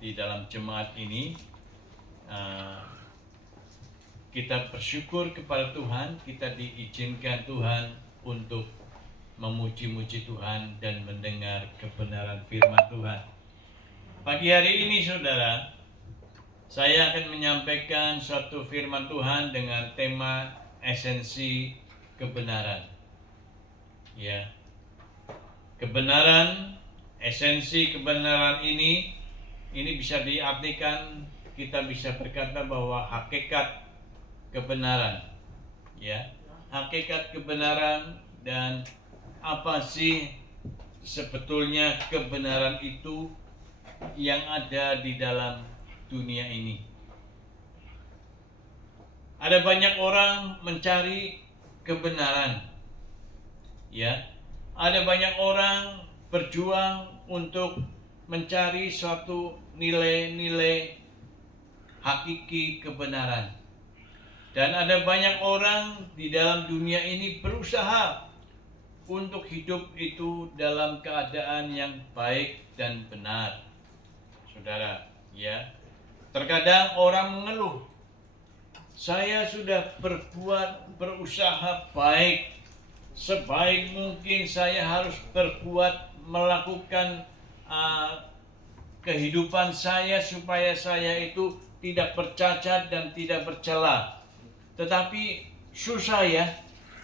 di dalam jemaat ini. Kita bersyukur kepada Tuhan, kita diizinkan Tuhan untuk memuji-muji Tuhan dan mendengar kebenaran firman Tuhan. Pagi hari ini saudara, saya akan menyampaikan suatu firman Tuhan dengan tema esensi kebenaran. Ya, kebenaran, esensi kebenaran ini bisa diartikan, kita bisa berkata bahwa hakikat kebenaran, ya, hakikat kebenaran. Dan apa sih sebetulnya kebenaran itu yang ada di dalam dunia ini? Ada banyak orang mencari kebenaran, ya, ada banyak orang berjuang untuk mencari suatu nilai-nilai hakiki kebenaran. Dan ada banyak orang di dalam dunia ini berusaha untuk hidup itu dalam keadaan yang baik dan benar. Saudara, ya, terkadang orang mengeluh, saya sudah berusaha baik, sebaik mungkin saya harus melakukan kehidupan saya supaya saya itu tidak bercacat dan tidak bercela. Tetapi susah, ya,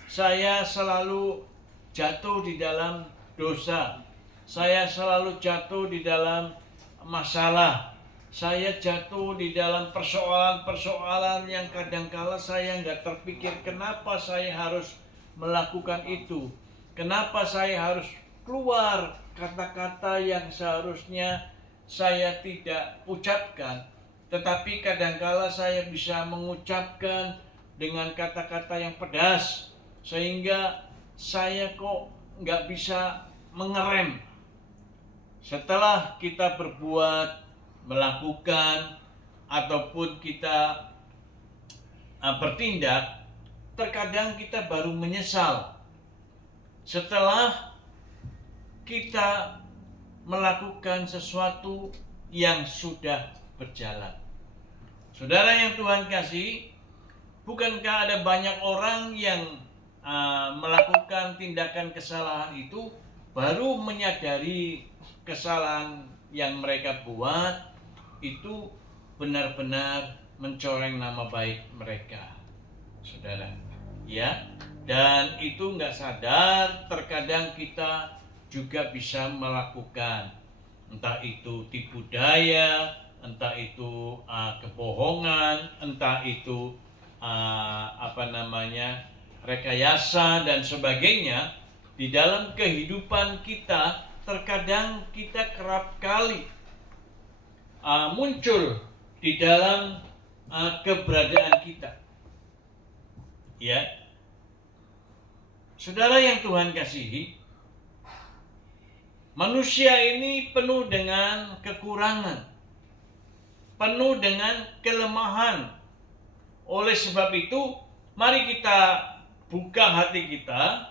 saya selalu jatuh di dalam dosa, saya selalu jatuh di dalam masalah, saya jatuh di dalam persoalan-persoalan yang kadangkala saya nggak terpikir kenapa saya harus melakukan itu, kenapa saya harus keluar kata-kata yang seharusnya saya tidak ucapkan, tetapi kadangkala saya bisa mengucapkan dengan kata-kata yang pedas, sehingga saya kok nggak bisa mengerem. Setelah kita berbuat, melakukan, ataupun kita bertindak, terkadang kita baru menyesal setelah kita melakukan sesuatu yang sudah berjalan. Saudara yang Tuhan kasih, bukankah ada banyak orang yang melakukan tindakan kesalahan itu baru menyadari kesalahan yang mereka buat itu benar-benar mencoreng nama baik mereka, saudara, ya. Dan itu nggak sadar, terkadang kita juga bisa melakukan, entah itu tipu daya, entah itu kebohongan, entah itu rekayasa dan sebagainya. Di dalam kehidupan kita, terkadang kita kerap kali muncul di dalam keberadaan kita, ya. Saudara yang Tuhan kasihi, manusia ini penuh dengan kekurangan, penuh dengan kelemahan. Oleh sebab itu, mari kita buka hati kita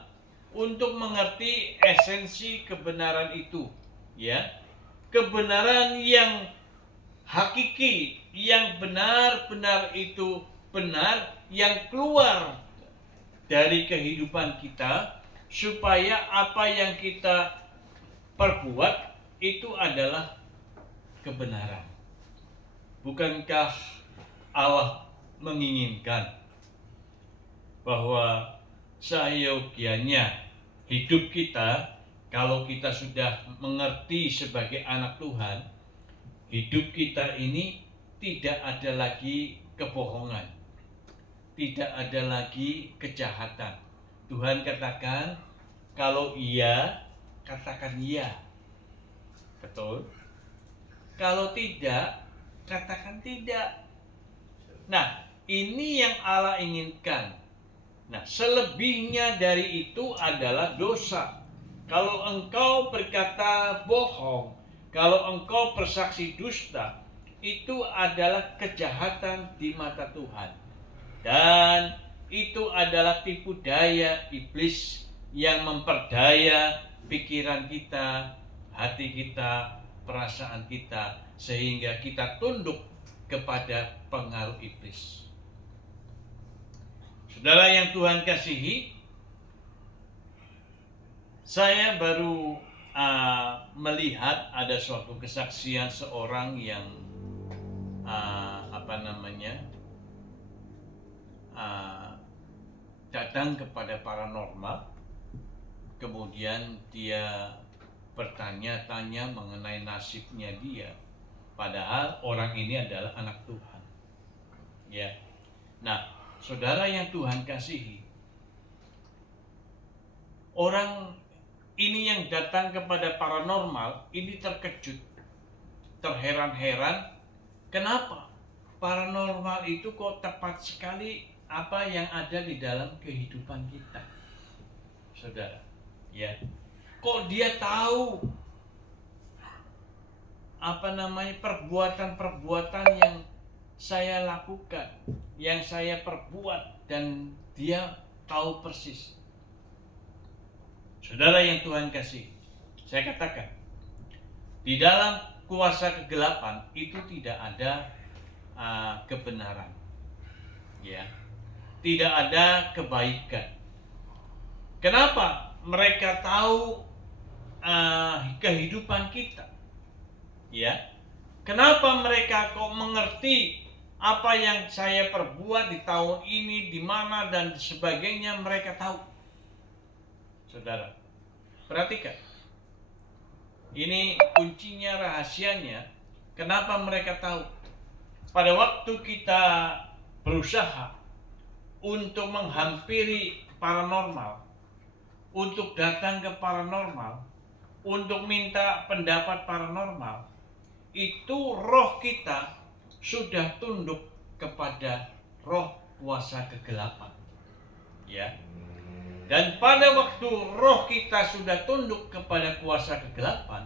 untuk mengerti esensi kebenaran itu, ya. Kebenaran yang hakiki, yang benar-benar itu benar, yang keluar dari kehidupan kita, supaya apa yang kita perbuat itu adalah kebenaran. Bukankah Allah menginginkan bahwa seyogianya hidup kita, kalau kita sudah mengerti sebagai anak Tuhan, hidup kita ini tidak ada lagi kebohongan, tidak ada lagi kejahatan. Tuhan katakan, kalau iya, katakan iya. Betul? Kalau tidak, katakan tidak. Nah, ini yang Allah inginkan. Nah, selebihnya dari itu adalah dosa. Kalau engkau berkata bohong, kalau engkau bersaksi dusta, itu adalah kejahatan di mata Tuhan. Dan itu adalah tipu daya iblis yang memperdaya pikiran kita, hati kita, perasaan kita sehingga kita tunduk kepada pengaruh iblis. Saudara yang Tuhan kasihi, saya baru melihat ada suatu kesaksian seorang yang datang kepada paranormal, kemudian dia bertanya-tanya mengenai nasibnya dia, padahal orang ini adalah anak Tuhan. Ya, nah, saudara yang Tuhan kasihi, orang ini yang datang kepada paranormal ini terkejut, terheran-heran, kenapa paranormal itu kok tepat sekali apa yang ada di dalam kehidupan kita, saudara. Ya, kok dia tahu perbuatan-perbuatan yang saya lakukan, yang saya perbuat, dan dia tahu persis. Saudara yang Tuhan kasih, saya katakan, di dalam kuasa kegelapan itu tidak ada kebenaran, ya, tidak ada kebaikan. Kenapa mereka tahu kehidupan kita? Ya, kenapa mereka kok mengerti apa yang saya perbuat di tahun ini, di mana dan sebagainya, mereka tahu. Saudara, perhatikan. Ini kuncinya, rahasianya. Kenapa mereka tahu? Pada waktu kita berusaha untuk menghampiri paranormal, untuk datang ke paranormal, untuk minta pendapat paranormal, itu roh kita sudah tunduk kepada roh kuasa kegelapan. Ya. Dan pada waktu roh kita sudah tunduk kepada kuasa kegelapan,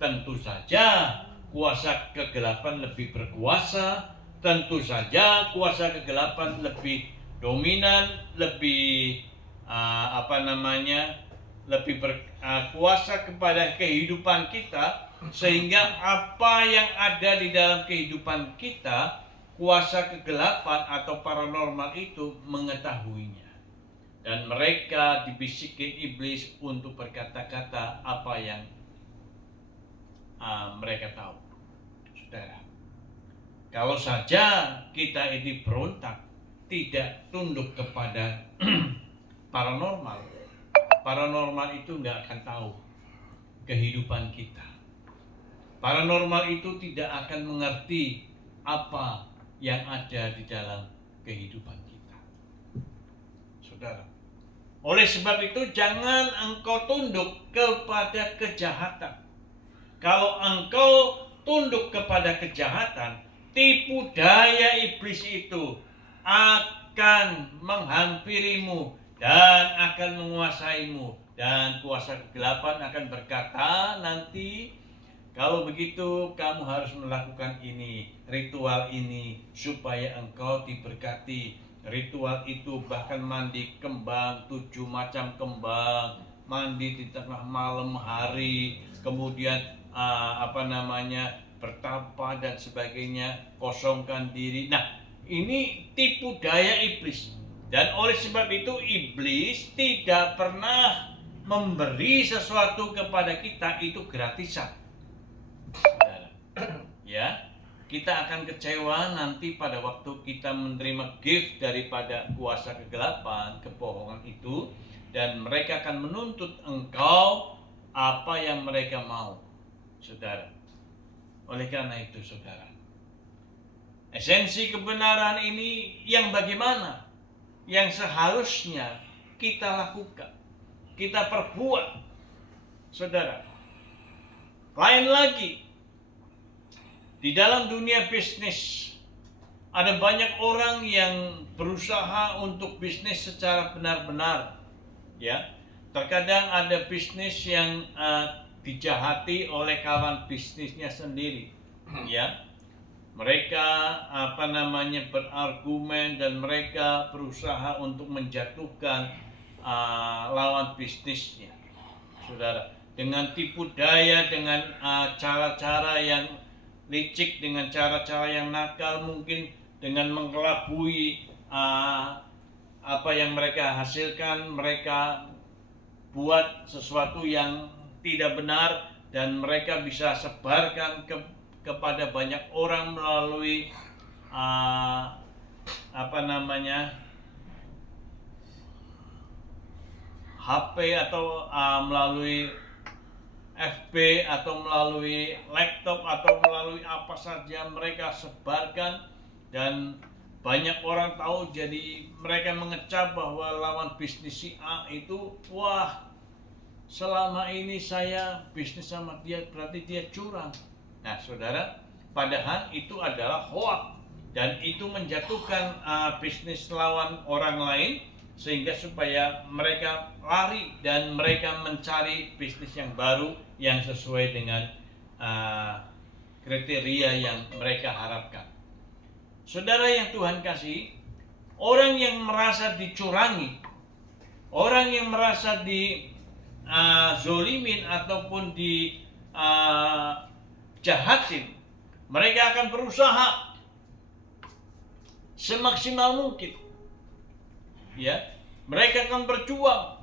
tentu saja kuasa kegelapan lebih berkuasa, tentu saja kuasa kegelapan lebih dominan, lebih lebih berkuasa kepada kehidupan kita, sehingga apa yang ada di dalam kehidupan kita, kuasa kegelapan atau paranormal itu mengetahuinya. Dan mereka dibisikin iblis untuk berkata-kata apa yang mereka tahu. Saudara, kalau saja kita ini berontak, tidak tunduk kepada paranormal, paranormal itu nggak akan tahu kehidupan kita. Paranormal itu tidak akan mengerti apa yang ada di dalam kehidupan kita. Saudara, oleh sebab itu jangan engkau tunduk kepada kejahatan. Kalau engkau tunduk kepada kejahatan, tipu daya iblis itu akan menghampirimu dan akan menguasaimu. Dan kuasa kegelapan akan berkata nanti, kalau begitu kamu harus melakukan ini, ritual ini, supaya engkau diberkati. Ritual itu bahkan mandi kembang, 7 macam kembang, mandi di tengah malam hari, kemudian bertapa dan sebagainya, kosongkan diri. Nah, ini tipu daya iblis. Dan oleh sebab itu iblis tidak pernah memberi sesuatu kepada kita itu gratisan. Ya, kita akan kecewa nanti pada waktu kita menerima gift daripada kuasa kegelapan, kebohongan itu, dan mereka akan menuntut engkau apa yang mereka mau, saudara. Oleh karena itu, saudara, esensi kebenaran ini yang bagaimana? Yang seharusnya kita lakukan, kita perbuat, saudara. Lain lagi, di dalam dunia bisnis, ada banyak orang yang berusaha untuk bisnis secara benar-benar. Ya, terkadang ada bisnis yang dijahati oleh kawan bisnisnya sendiri. Ya, mereka berargumen dan mereka berusaha untuk menjatuhkan lawan bisnisnya, saudara. dengan tipu daya, dengan cara-cara yang licik, dengan cara-cara yang nakal, mungkin dengan mengelabui apa yang mereka hasilkan. Mereka buat sesuatu yang tidak benar dan mereka bisa sebarkan kepada banyak orang melalui HP atau melalui FB atau melalui laptop atau melalui apa saja mereka sebarkan, dan banyak orang tahu. Jadi mereka mengecap bahwa lawan bisnis si A itu, wah, selama ini saya bisnis sama dia berarti dia curang. Nah saudara, padahal itu adalah hoax dan itu menjatuhkan bisnis lawan orang lain, sehingga supaya mereka lari dan mereka mencari bisnis yang baru yang sesuai dengan kriteria yang mereka harapkan. Saudara yang Tuhan kasih, orang yang merasa dicurangi, orang yang merasa zolimin ataupun jahatin, mereka akan berusaha semaksimal mungkin. Ya, mereka akan berjuang,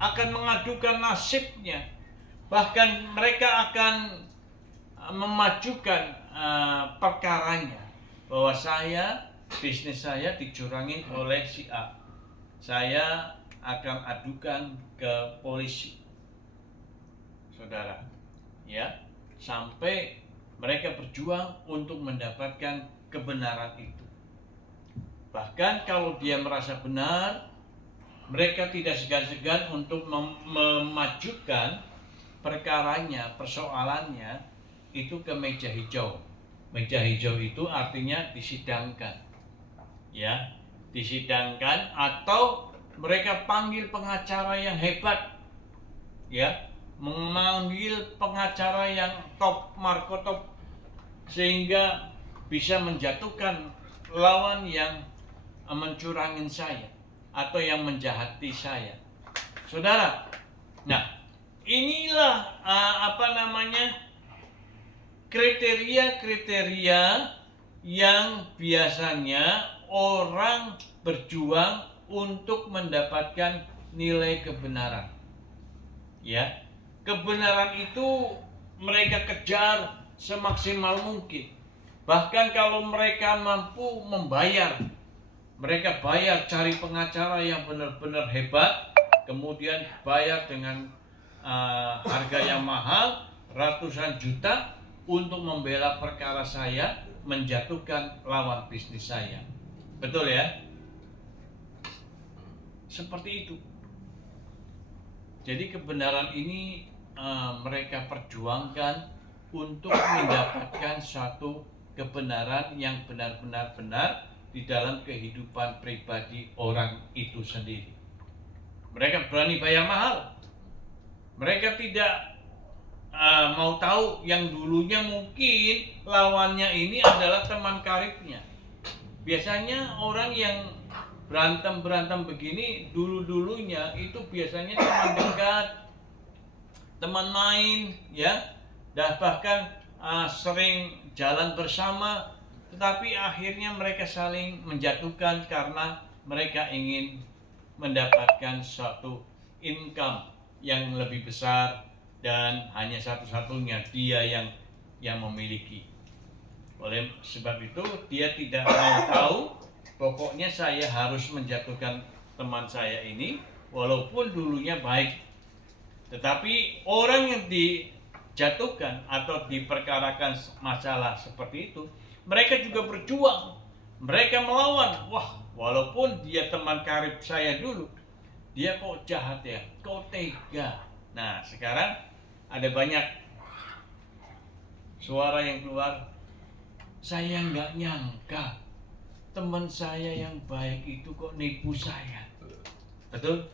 akan mengadukan nasibnya, bahkan mereka akan memajukan perkaranya, bahwa bisnis saya dicurangi oleh si A, saya akan adukan ke polisi. Saudara, ya, sampai mereka berjuang untuk mendapatkan kebenaran itu. Bahkan kalau dia merasa benar, mereka tidak segan-segan untuk memajukan perkaranya, persoalannya itu ke meja hijau. Meja hijau itu artinya disidangkan, ya, disidangkan, atau mereka panggil pengacara yang hebat, ya, memanggil pengacara yang top markotop, sehingga bisa menjatuhkan lawan yang mencurangin saya atau yang menjahati saya. Saudara, nah inilah kriteria-kriteria yang biasanya orang berjuang untuk mendapatkan nilai kebenaran. Ya, kebenaran itu mereka kejar semaksimal mungkin. Bahkan kalau mereka mampu membayar, mereka bayar, cari pengacara yang benar-benar hebat, kemudian bayar dengan harga yang mahal, ratusan juta, untuk membela perkara saya, menjatuhkan lawan bisnis saya. Betul ya? Seperti itu. Jadi kebenaran ini mereka perjuangkan untuk mendapatkan suatu kebenaran yang benar-benar benar di dalam kehidupan pribadi orang itu sendiri. Mereka berani bayar mahal. Mereka tidak mau tahu yang dulunya mungkin lawannya ini adalah teman karibnya. Biasanya orang yang berantem begini dulunya itu biasanya teman dekat, teman main, ya, dan bahkan sering jalan bersama, tetapi akhirnya mereka saling menjatuhkan karena mereka ingin mendapatkan suatu income yang lebih besar dan hanya satu-satunya dia yang memiliki. Oleh sebab itu dia tidak mau tahu, pokoknya saya harus menjatuhkan teman saya ini walaupun dulunya baik. Tetapi orang yang dijatuhkan atau diperkarakan masalah seperti itu, mereka juga berjuang, mereka melawan. Wah, walaupun dia teman karib saya dulu, dia kok jahat ya, kok tega. Nah sekarang ada banyak suara yang keluar, saya nggak nyangka teman saya yang baik itu kok nipu saya. Betul?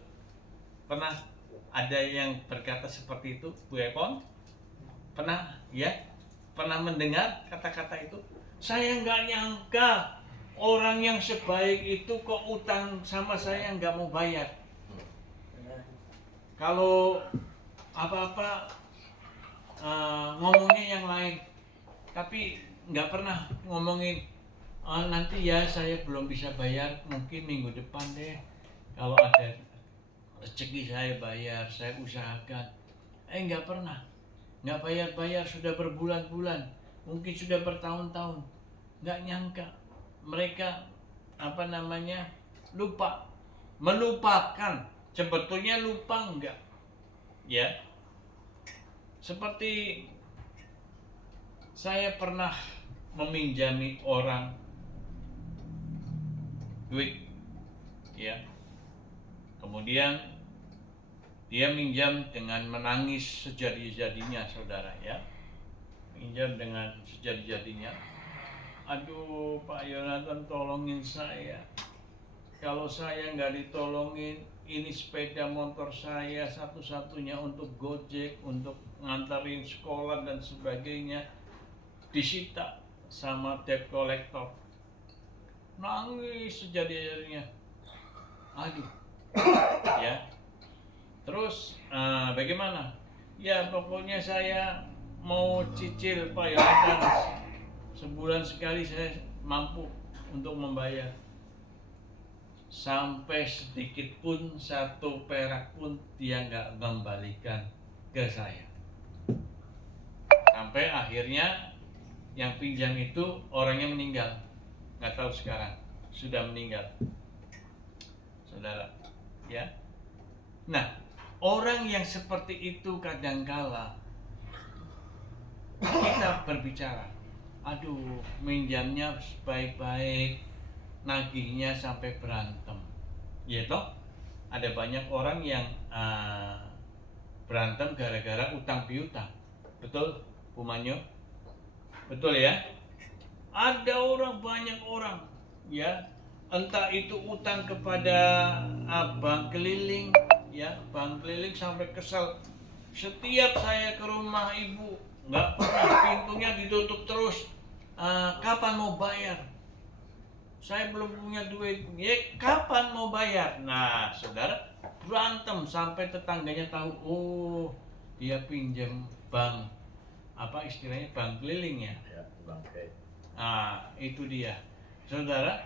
Pernah ada yang berkata seperti itu, Bu Epon? Pernah, ya? Pernah mendengar kata-kata itu? Saya nggak nyangka orang yang sebaik itu kok utang sama saya nggak mau bayar. Kalau apa-apa ngomongnya yang lain, tapi nggak pernah ngomongin nanti ya saya belum bisa bayar, mungkin minggu depan deh kalau ada rezeki saya bayar, saya usahakan. Nggak pernah, nggak bayar-bayar sudah berbulan-bulan, mungkin sudah bertahun-tahun. Nggak nyangka mereka lupa, melupakan. Sebetulnya lupa enggak, ya. Seperti saya pernah meminjami orang duit, ya. Kemudian dia minjam dengan menangis sejadi-jadinya, saudara, ya. Minjam dengan sejadi-jadinya. Aduh, Pak Yonatan, tolongin saya. Kalau saya nggak ditolongin, ini sepeda motor saya satu-satunya untuk Gojek, untuk ngantarin sekolah dan sebagainya, disita sama debt collector. Nangis sejadi-jadinya. Aduh, ya. Terus bagaimana? Ya pokoknya saya mau cicil, Pak Yonatan. Sebulan sekali saya mampu untuk membayar. Sampai sedikit pun, 1 perak pun dia nggak kembalikan ke saya. Sampai akhirnya yang pinjam itu orangnya meninggal. Nggak tahu sekarang, sudah meninggal, saudara, ya. Nah, orang yang seperti itu kadangkala kita berbicara, aduh, minjamnya baik-baik, nagihnya sampai berantem, ya toh. Ada banyak orang yang berantem gara-gara utang piutang, betul, Bu Manyo? Betul ya? Ada banyak orang, ya, entah itu utang kepada bank keliling, ya, bank keliling sampai kesal. Setiap saya ke rumah ibu, nggak pernah, pintunya ditutup terus. Kapan mau bayar? Saya belum punya duit. Ya, kapan mau bayar? Nah, saudara, berantem sampai tetangganya tahu, oh, dia pinjam bank, apa istilahnya, bank keliling, ya. Itu dia, saudara.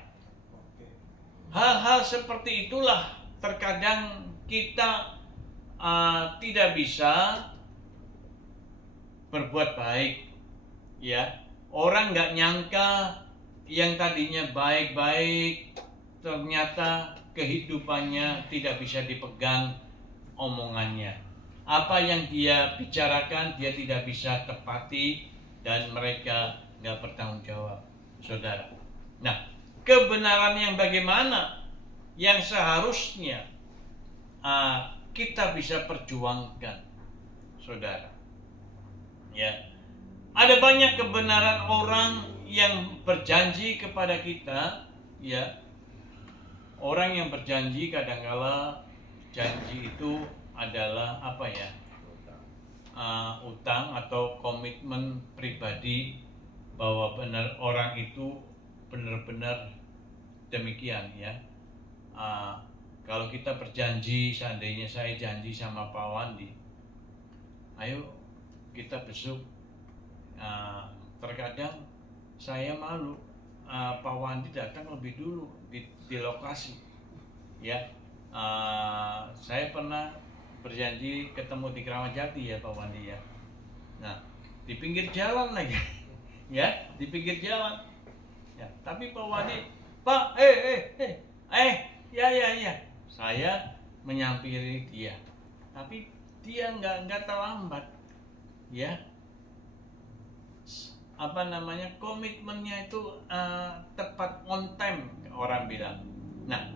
Hal-hal seperti itulah terkadang kita tidak bisa berbuat baik, ya. Orang nggak nyangka yang tadinya baik-baik ternyata kehidupannya tidak bisa dipegang omongannya. Apa yang dia bicarakan dia tidak bisa tepati dan mereka nggak bertanggung jawab, saudara. Nah, kebenaran yang bagaimana yang seharusnya kita bisa perjuangkan, saudara, ya. Ada banyak kebenaran orang yang berjanji kepada kita, ya. Orang yang berjanji kadangkala janji itu adalah apa ya? Utang atau komitmen pribadi bahwa benar orang itu benar-benar demikian, ya. Kalau kita berjanji, seandainya saya janji sama Pak Wandi, ayo kita besok. Terkadang saya malu, Pak Wandi datang lebih dulu di lokasi, ya. Saya pernah berjanji ketemu di Kramat Jati, ya Pak Wandi, ya. Nah, di pinggir jalan lagi, ya, di pinggir jalan, ya. Tapi Pak Wandi, Pak, ya, saya menyampiri dia, tapi dia nggak terlambat, ya. Komitmennya itu tepat, on time, orang bilang. Nah,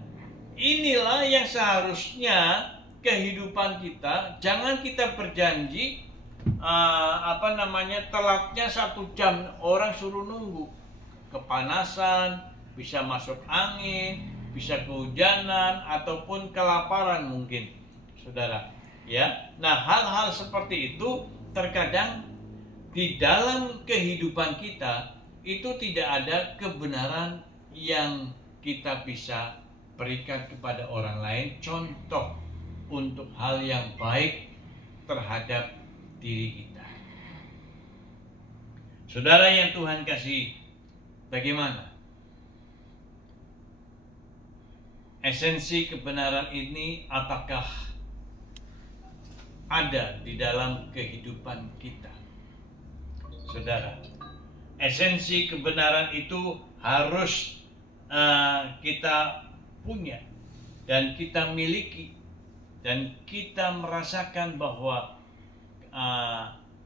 inilah yang seharusnya kehidupan kita. Jangan kita berjanji telatnya 1 jam, orang suruh nunggu, kepanasan, bisa masuk angin, bisa kehujanan, ataupun kelaparan mungkin, saudara, ya. Nah, hal-hal seperti itu terkadang di dalam kehidupan kita itu tidak ada kebenaran yang kita bisa berikan kepada orang lain, contoh untuk hal yang baik terhadap diri kita. Saudara yang Tuhan kasih, bagaimana esensi kebenaran ini, apakah ada di dalam kehidupan kita? Saudara, esensi kebenaran itu harus kita punya dan kita miliki, dan kita merasakan bahwa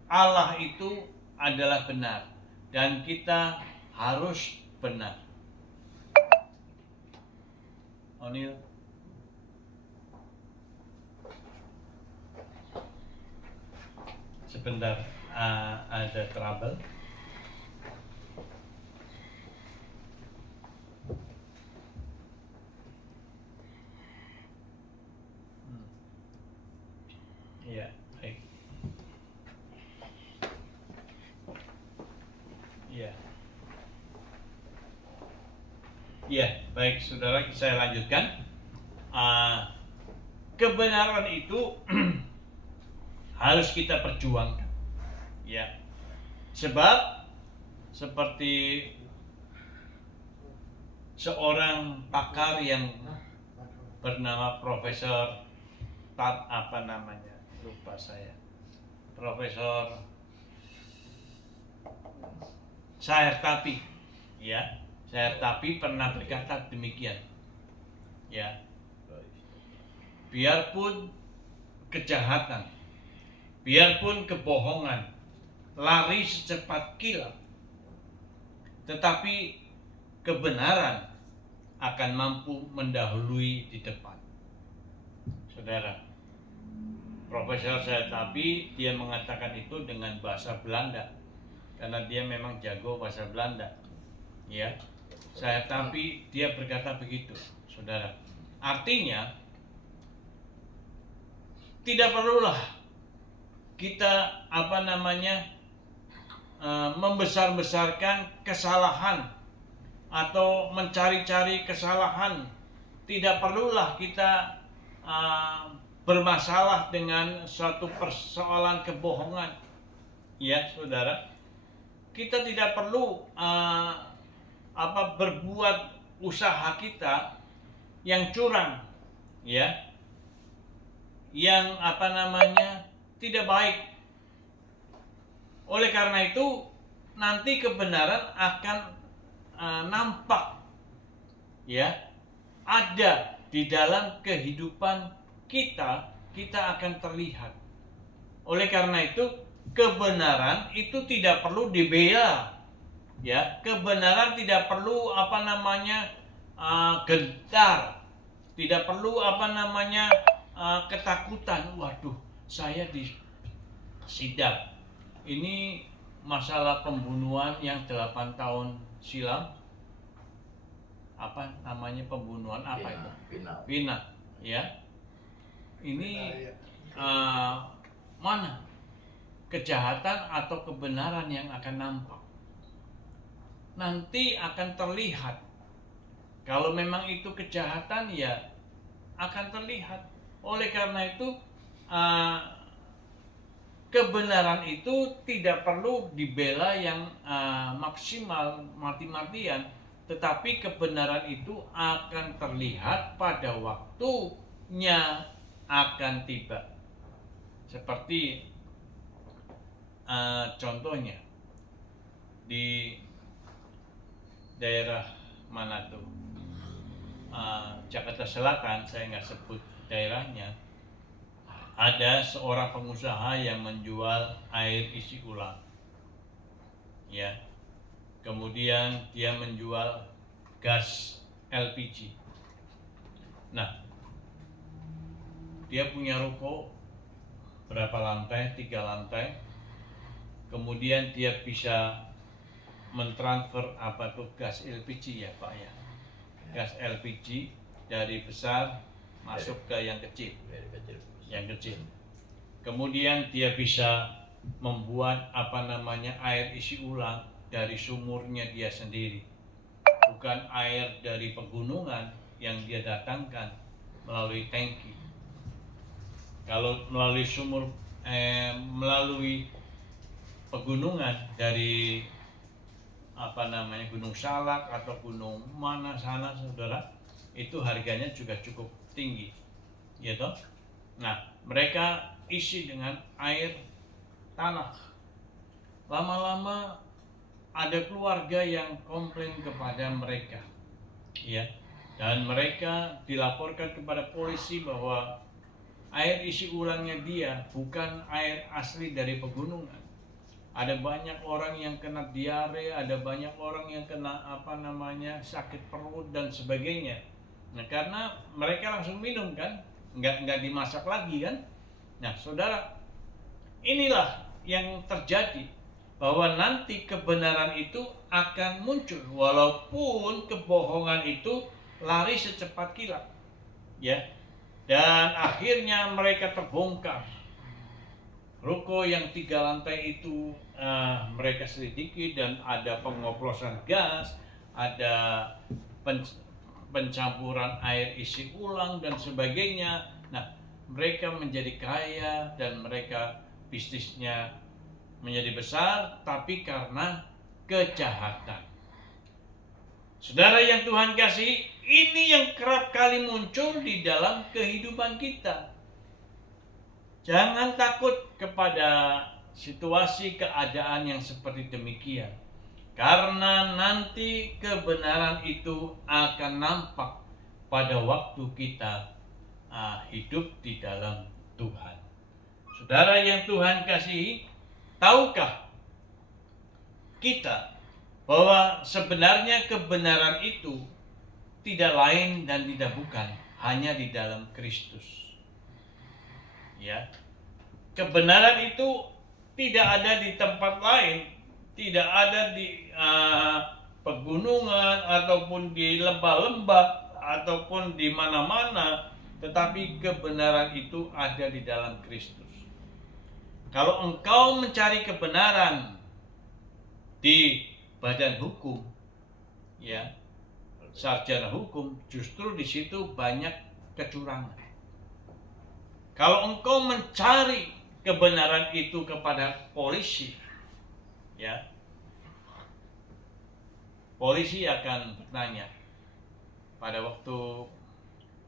Allah itu adalah benar dan kita harus benar. O'Neil, sebentar, ada trouble. Ya, baik. Ya. Ya, baik saudara, saya lanjutkan. Kebenaran itu harus kita perjuangkan. Ya. Sebab seperti seorang pakar yang bernama Profesor lupa saya. Profesor Sahertapi, ya. Sahertapi pernah berkata demikian, ya. Biarpun kejahatan, biarpun kebohongan lari secepat kilat, tetapi kebenaran akan mampu mendahului di depan. Saudara, Profesor Sahertapi dia mengatakan itu dengan bahasa Belanda, karena dia memang jago bahasa Belanda, ya. Sahertapi dia berkata begitu, saudara. Artinya tidak perlulah kita membesar-besarkan kesalahan atau mencari-cari kesalahan. Tidak perlulah kita bermasalah dengan suatu persoalan kebohongan, ya saudara. Kita tidak perlu berbuat usaha kita yang curang, ya, yang tidak baik. Oleh karena itu nanti kebenaran akan nampak, ya, ada di dalam kehidupan kita akan terlihat. Oleh karena itu kebenaran itu tidak perlu dibela, ya. Kebenaran tidak perlu gentar, tidak perlu ketakutan. Waduh, saya disidang. Ini masalah pembunuhan yang 8 tahun silam. Pembunuhan apa itu? Vina, ya. Ini mana kejahatan atau kebenaran yang akan nampak? Nanti akan terlihat. Kalau memang itu kejahatan, ya akan terlihat. Oleh karena itu kebenaran itu tidak perlu dibela yang maksimal, mati-matian, tetapi kebenaran itu akan terlihat pada waktunya akan tiba. Seperti contohnya di daerah mana tuh, Jakarta Selatan, saya nggak sebut daerahnya, ada seorang pengusaha yang menjual air isi ulang, ya. Kemudian dia menjual gas LPG. Nah, dia punya ruko berapa lantai? 3 lantai. Kemudian dia bisa mentransfer gas LPG, ya Pak, ya. Gas LPG dari besar masuk ke yang kecil. Kemudian dia bisa membuat air isi ulang dari sumurnya dia sendiri, bukan air dari pegunungan yang dia datangkan melalui tangki. Kalau melalui sumur melalui pegunungan dari Gunung Salak atau gunung mana sana saudara, itu harganya juga cukup tinggi, ya toh. Nah, mereka isi dengan air tanah. Lama-lama ada keluarga yang komplain kepada mereka, ya, dan mereka dilaporkan kepada polisi bahwa air isi ulangnya dia bukan air asli dari pegunungan. Ada banyak orang yang kena diare, ada banyak orang yang kena sakit perut dan sebagainya. Nah, karena mereka langsung minum kan, nggak dimasak lagi kan. Nah, saudara, inilah yang terjadi, bahwa nanti kebenaran itu akan muncul walaupun kebohongan itu lari secepat kilat, ya. Dan akhirnya mereka terbongkar. Ruko yang 3 lantai itu mereka selidiki dan ada pengoplosan gas, ada pencampuran air isi ulang dan sebagainya. Nah, mereka menjadi kaya dan mereka bisnisnya menjadi besar, tapi karena kejahatan. Saudara yang Tuhan kasih, ini yang kerap kali muncul di dalam kehidupan kita. Jangan takut kepada situasi keadaan yang seperti demikian, karena nanti kebenaran itu akan nampak pada waktu kita hidup di dalam Tuhan. Saudara yang Tuhan kasihi, tahukah kita bahwa sebenarnya kebenaran itu tidak lain dan tidak bukan hanya di dalam Kristus. Ya, kebenaran itu tidak ada di tempat lain, tidak ada di pegunungan ataupun di lembah-lembah ataupun di mana-mana, tetapi kebenaran itu ada di dalam Kristus. Kalau engkau mencari kebenaran di badan hukum, ya, sarjana hukum, justru di situ banyak kecurangan. Kalau engkau mencari kebenaran itu kepada polisi, ya, polisi akan bertanya. Pada waktu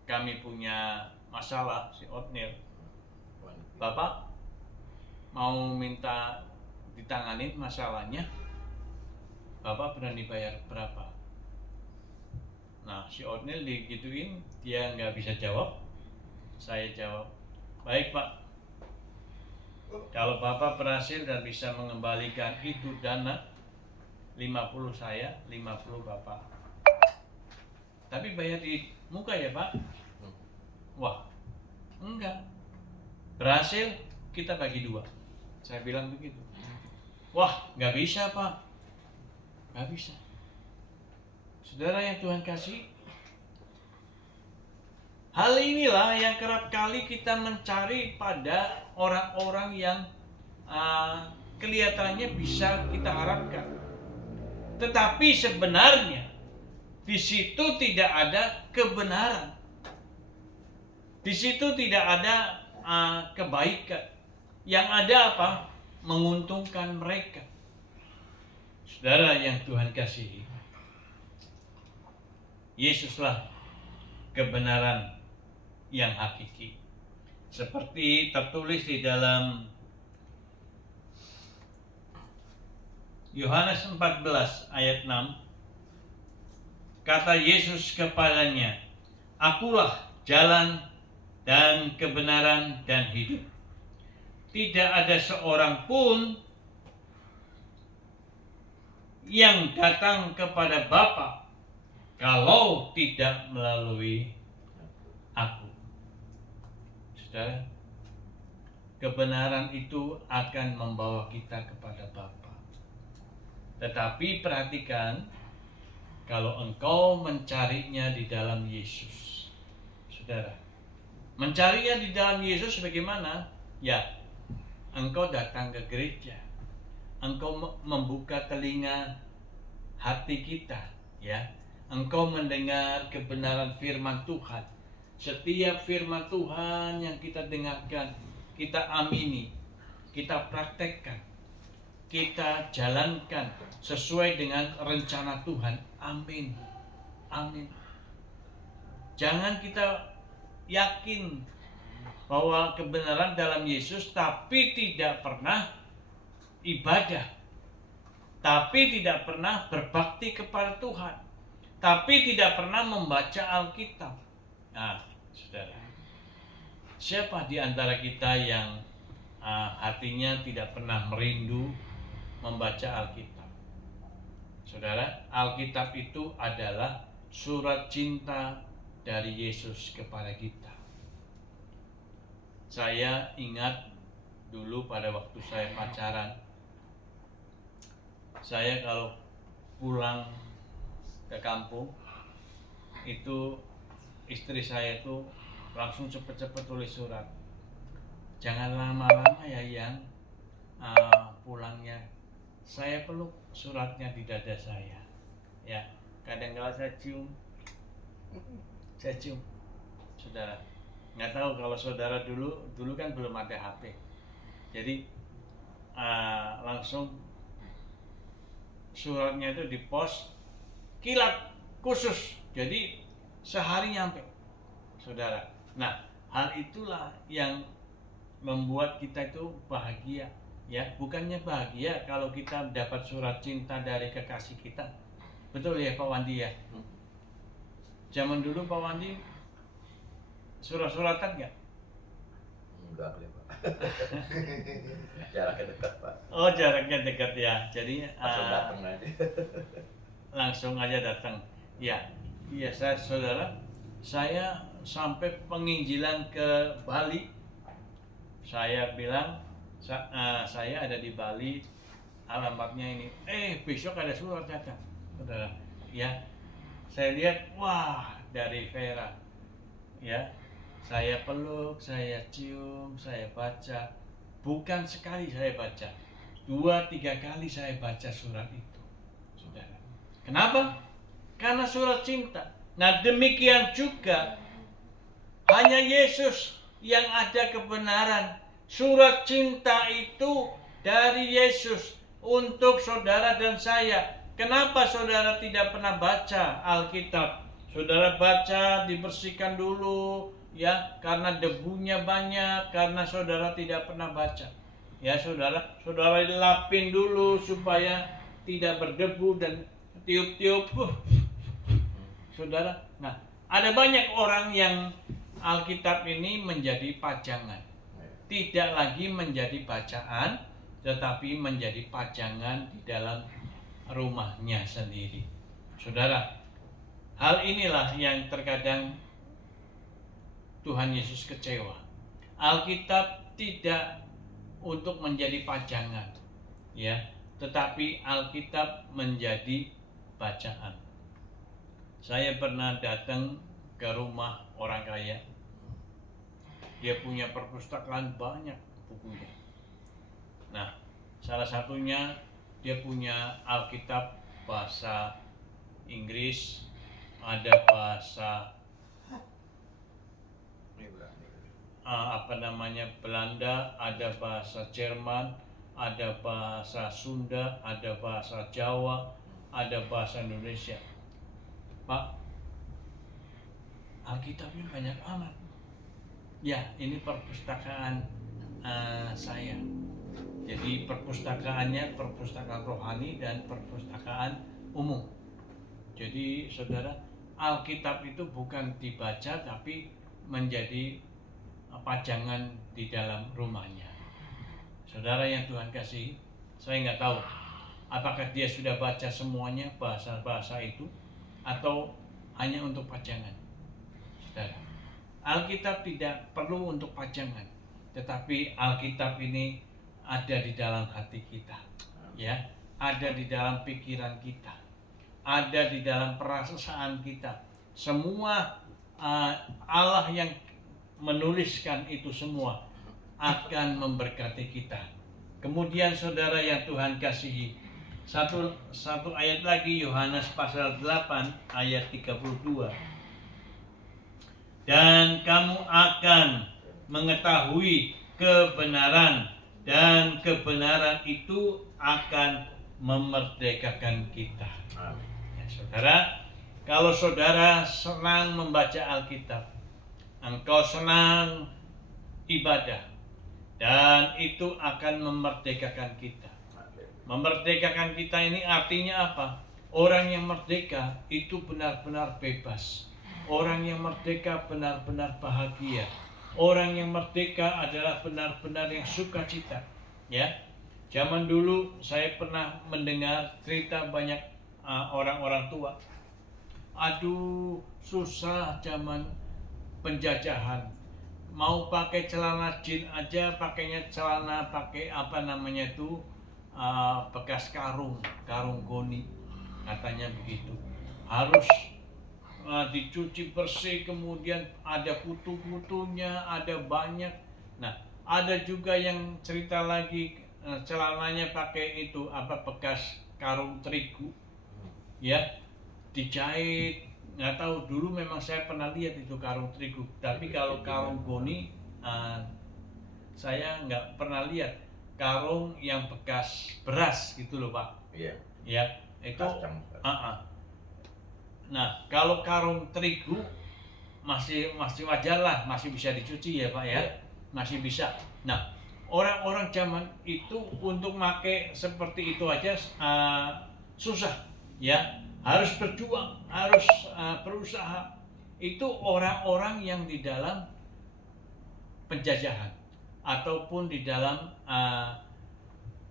kami punya masalah si Otniel, Bapak mau minta ditangani masalahnya, Bapak berani bayar berapa? Nah, si Otniel digituin, dia nggak bisa jawab. Saya jawab, baik Pak, kalau Bapak berhasil dan bisa mengembalikan itu dana, 50 saya, 50 Bapak. Tapi bayar di muka ya Pak? Wah, enggak. Berhasil, kita bagi 2. Saya bilang begitu. Wah, nggak bisa Pak. Nggak bisa. Saudara yang Tuhan kasih, hal inilah yang kerap kali kita mencari pada orang-orang yang kelihatannya bisa kita harapkan. Tetapi sebenarnya di situ tidak ada kebenaran. Di situ tidak ada kebaikan. Yang ada apa? Menguntungkan mereka. Saudara yang Tuhan kasihi, Yesuslah kebenaran yang hakiki. Seperti tertulis di dalam Yohanes 14 ayat 6. Kata Yesus kepadanya, "Akulah jalan dan kebenaran dan hidup. Tidak ada seorang pun yang datang kepada Bapa kalau tidak melalui Aku." Saudara, kebenaran itu akan membawa kita kepada Bapa. Tetapi perhatikan, kalau engkau mencarinya di dalam Yesus. Saudara, mencarinya di dalam Yesus bagaimana? Ya, engkau datang ke gereja. Engkau membuka telinga hati kita, ya. Engkau mendengar kebenaran firman Tuhan. Setiap firman Tuhan yang kita dengarkan, kita amini, kita praktekkan, kita jalankan sesuai dengan rencana Tuhan. Amin. Amin. Jangan kita yakin bahwa kebenaran dalam Yesus tapi tidak pernah ibadah, tapi tidak pernah berbakti kepada Tuhan, tapi tidak pernah membaca Alkitab. Nah, saudara, siapa di antara kita yang hatinya tidak pernah merindu membaca Alkitab? Saudara, Alkitab itu adalah surat cinta dari Yesus kepada kita. Saya ingat dulu pada waktu saya pacaran, saya kalau pulang ke kampung itu istri saya itu langsung cepet-cepet tulis surat. Jangan lama-lama ya yang pulangnya. Saya peluk suratnya di dada saya. Ya, kadang-kala saya cium. Saudara, nggak tahu kalau saudara dulu kan belum ada HP. Jadi langsung suratnya itu dipost kilat khusus. Jadi sehari nyampe, saudara. Nah, hal itulah yang membuat kita itu bahagia. Ya, bukannya bahagia kalau kita dapat surat cinta dari kekasih kita. Betul ya Pak Wandi ya? Zaman dulu Pak Wandi surat-suratan nggak? Enggak ya Pak. Jaraknya dekat Pak. Oh, jaraknya dekat ya. Jadi langsung datang aja. Langsung aja datang. Ya, iya saudara. Saya sampai penginjilan ke Bali. Saya bilang saya ada di Bali, alamatnya ini. Besok ada surat datang, saudara. Ya, saya lihat, wah, dari Vera. Ya, saya peluk, saya cium, saya baca. Bukan sekali saya baca, 2-3 kali saya baca surat itu, saudara. Kenapa? Karena surat cinta. Nah, demikian juga hanya Yesus yang ada kebenaran. Surat cinta itu dari Yesus untuk saudara dan saya. Kenapa saudara tidak pernah baca Alkitab? Saudara baca, dibersihkan dulu, ya, karena debunya banyak, karena saudara tidak pernah baca. Ya, saudara lapin dulu supaya tidak berdebu dan tiup-tiup. Saudara, nah, ada banyak orang yang Alkitab ini menjadi pajangan. Tidak lagi menjadi bacaan, tetapi menjadi pajangan di dalam rumahnya sendiri. Saudara, hal inilah yang terkadang Tuhan Yesus kecewa. Alkitab tidak untuk menjadi pajangan, ya, tetapi Alkitab menjadi bacaan. Saya pernah datang ke rumah orang kaya. Dia punya perpustakaan banyak bukunya. Nah, salah satunya dia punya Alkitab bahasa Inggris, ada bahasa Belanda, ada bahasa Jerman, ada bahasa Sunda, ada bahasa Jawa, ada bahasa Indonesia. Pak, Alkitabnya banyak amat. Ya, ini perpustakaan saya. Jadi perpustakaannya perpustakaan rohani dan perpustakaan umum. Jadi saudara, Alkitab itu bukan dibaca tapi menjadi pajangan di dalam rumahnya. Saudara yang Tuhan kasih, saya nggak tahu apakah dia sudah baca semuanya bahasa-bahasa itu atau hanya untuk pajangan. Saudara, Alkitab tidak perlu untuk pajangan, tetapi Alkitab ini ada di dalam hati kita, ya, ada di dalam pikiran kita, ada di dalam perasaan kita. Semua Allah yang menuliskan itu semua akan memberkati kita. Kemudian saudara yang Tuhan kasihi, satu ayat lagi, Yohanes pasal 8 ayat 32. Dan kamu akan mengetahui kebenaran, dan kebenaran itu akan memerdekakan kita. Amin. Ya, saudara, kalau saudara senang membaca Alkitab, engkau senang ibadah, dan itu akan memerdekakan kita. Memerdekakan kita ini artinya apa? Orang yang merdeka itu benar-benar bebas. Orang yang merdeka benar-benar bahagia. Orang yang merdeka adalah benar-benar yang sukacita. Ya, zaman dulu saya pernah mendengar cerita banyak orang-orang tua. Aduh, susah zaman penjajahan. Mau pakai celana jeans aja, pakainya celana pakai apa namanya itu bekas karung goni, katanya begitu. Harus dicuci bersih, kemudian ada kutu-kutunya, ada banyak. Nah, ada juga yang cerita lagi celananya pakai itu apa bekas karung terigu, ya, dijahit. Nggak tahu, dulu memang saya pernah lihat itu karung terigu, tapi kalau karung goni saya nggak pernah lihat. Karung yang bekas beras gitu loh Pak. Iya. Ya, itu. Kacang. Nah, kalau karung terigu masih wajar lah, masih bisa dicuci ya Pak ya, masih bisa. Nah, orang-orang zaman itu untuk pakai seperti itu aja susah, ya, harus berjuang, harus berusaha. Itu orang-orang yang di dalam penjajahan ataupun di dalam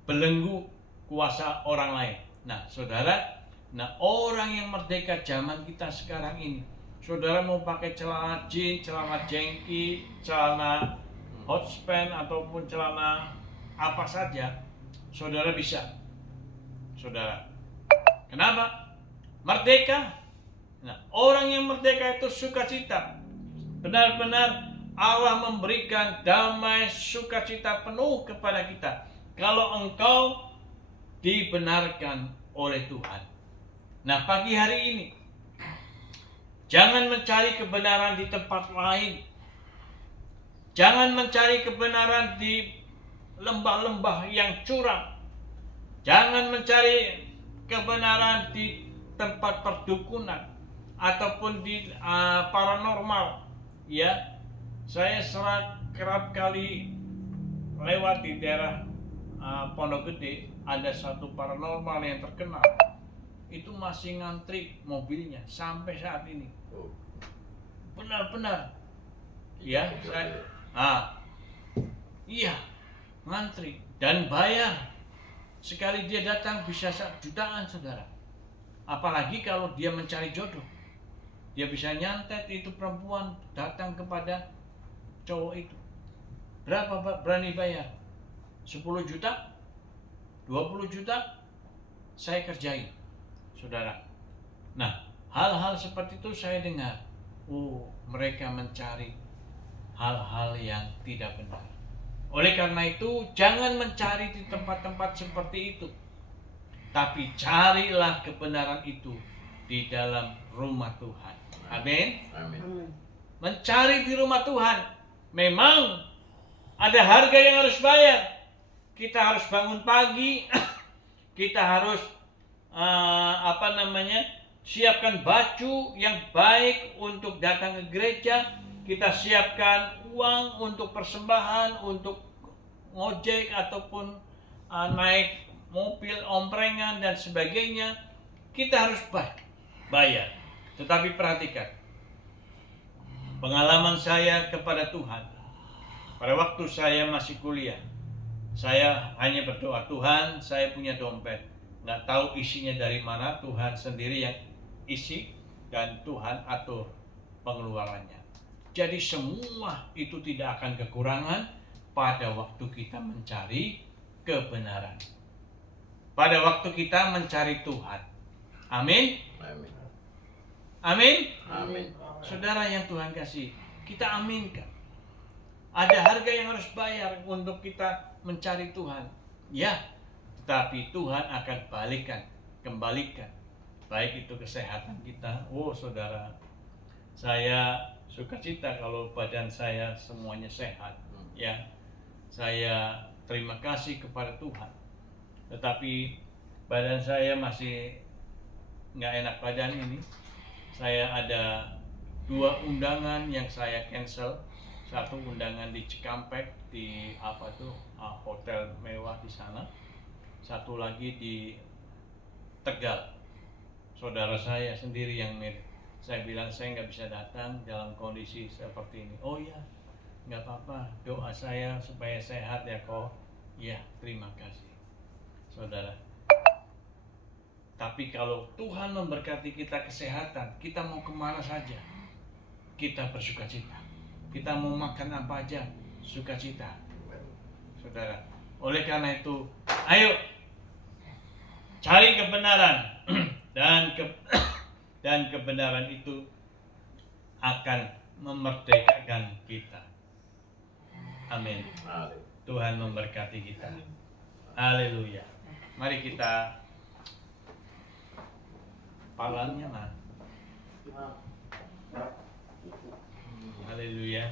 belenggu kuasa orang lain. Nah, saudara. Nah, orang yang merdeka zaman kita sekarang ini, saudara mau pakai celana jeans, celana jengki, celana hotspan ataupun celana apa saja, saudara bisa. Saudara. Kenapa? Merdeka. Nah, orang yang merdeka itu sukacita. Benar-benar Allah memberikan damai sukacita penuh kepada kita kalau engkau dibenarkan oleh Tuhan. Nah, pagi hari ini jangan mencari kebenaran di tempat lain. Jangan mencari kebenaran di lembah-lembah yang curam. Jangan mencari kebenaran di tempat perdukunan ataupun di paranormal. Ya, saya kerap kali lewat di daerah Pondok Gede, ada satu paranormal yang terkenal. Itu masih ngantri mobilnya sampai saat ini. Benar-benar. Ya, iya, ngantri dan bayar. Sekali dia datang bisa jutaan, saudara. Apalagi kalau dia mencari jodoh. Dia bisa nyantet itu perempuan datang kepada cowok itu. Berapa berani bayar? 10 juta? 20 juta? Saya kerjain, saudara. Nah, hal-hal seperti itu saya dengar. Mereka mencari hal-hal yang tidak benar. Oleh karena itu, jangan mencari di tempat-tempat seperti itu. Tapi carilah kebenaran itu di dalam rumah Tuhan. Amin. Amin. Mencari di rumah Tuhan. Memang ada harga yang harus bayar. Kita harus bangun pagi. Kita harus siapkan baju yang baik untuk datang ke gereja. Kita siapkan uang untuk persembahan, untuk ngojek ataupun naik mobil omprengan dan sebagainya. Kita harus bayar. Tetapi perhatikan, pengalaman saya kepada Tuhan pada waktu saya masih kuliah, saya hanya berdoa, Tuhan, saya punya dompet, nggak tahu isinya dari mana, Tuhan sendiri yang isi dan Tuhan atur pengeluarannya. Jadi semua itu tidak akan kekurangan pada waktu kita mencari kebenaran, pada waktu kita mencari Tuhan. Amin. Amin. Amin. Amin. Saudara yang Tuhan kasih, kita aminkan. Ada harga yang harus bayar untuk kita mencari Tuhan. Ya, tetapi Tuhan akan kembalikan. Baik itu kesehatan kita. Saudara, saya sukacita kalau badan saya semuanya sehat. Ya, saya terima kasih kepada Tuhan. Tetapi badan saya masih nggak enak badan ini. Saya ada 2 undangan yang saya cancel. Satu undangan di Cikampek di hotel mewah di sana. Satu lagi di Tegal. Saudara saya sendiri yang mirip. Saya bilang saya nggak bisa datang dalam kondisi seperti ini. Oh ya, nggak apa-apa. Doa saya supaya sehat ya kok. Ya, terima kasih, saudara. Tapi kalau Tuhan memberkati kita kesehatan, kita mau kemana saja, kita bersukacita. Kita mau makan apa aja, sukacita, saudara. Oleh karena itu, ayo cari kebenaran dan kebenaran itu akan memerdekakan kita. Amin. Tuhan memberkati kita. Haleluya. Mari kita palangnya mana? Haleluya.